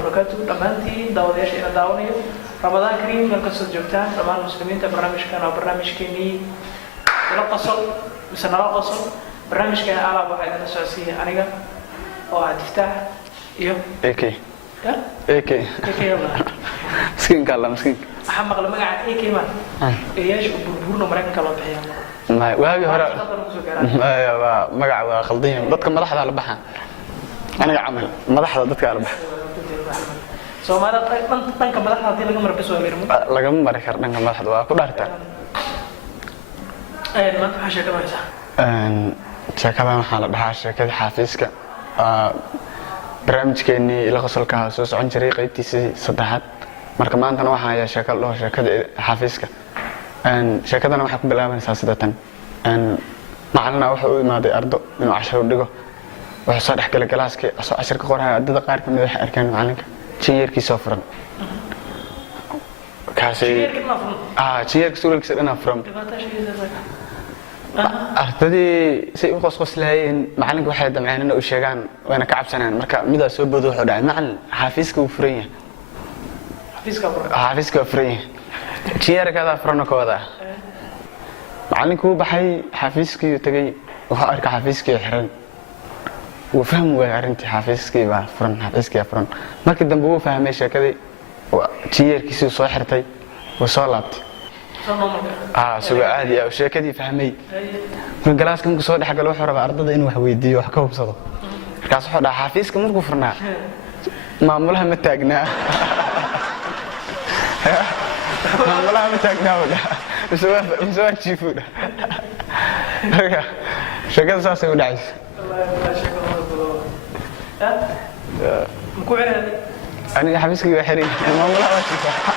وبركاته دمانتي داوديش إلى داوني رمضان كريم مركز الجوتان رمضان المسلمين برنامج كان أو برنامج كيني نقصل بس نقصل برنامج كان على واحد أساسية أنا أو هتفتح يوم إيكي ها إيكي يلا مسكين كلا مسكين أحمد لما قاعد إيكي ما إيش وبربورنا مركز كلا بحيان ما واجي هرا magaca waa qaldan dadka madaxda la baxaan aniga camal madaxda dadka la baxaan Soomaalida dhanka madaxda hadii laga marbiso waa leermo laga mari kar dhanka madaxda waa ku dhaartaa maanta waxa sheekadaysa sheekadan waxaa la dhahaa sheekada xafiiska barnaamijkeennii ila qosolka soo socon jiray qaybtiisii saddexaad marka maantana waxaa ayaa sheeko loo sheekada xafiiska sheekadana waxay ku bilaabanaysaa sidatan macallina wuxuu u imaaday ardo inuu cashar u dhigo wuxuu soo dhexgalay galaaskii asoo cashar ka qoraya ardada qaar kamid waxay arkeen macallinka jinyeerkiisoo furan jinyeerka suulkiisa dhanaa furan ardadii say u qosqoslaayeen macallinka waxay damceen inay u sheegaan wayna ka cabsanayaan marka midaa soo boodo wuxuu dhacay macallin xafiiska wuu furan yahay xafiiska waa furan yahay jinyeerkadaa furanna ka wadaa macallinku wuu baxay xafiiskii tagay wuxuu arkay xafiiskii xiran wuu fahmi waayay arrintii xafiiskii baa furan xafiiskii furan markii dambe wuu fahmay sheekadii jinyeerkiisii soo xirtay wuu soo laabtay sugo caadi ah sheekadii fahmay marka galaaska markuu soo dhexgalo wuxuu rabaa ardada inuu wax weydiiyo wax ka hubsado markaas wuxuu dhahaa xafiiska markuu furnaa maamulaha ma taagnaa maamulaha ma taagnaa uu dhahaa mise waa jiifuu dhahaa sheekada saasay u dhacaysa aniga xafiiskii waa xiran maamulaha waa jiifaa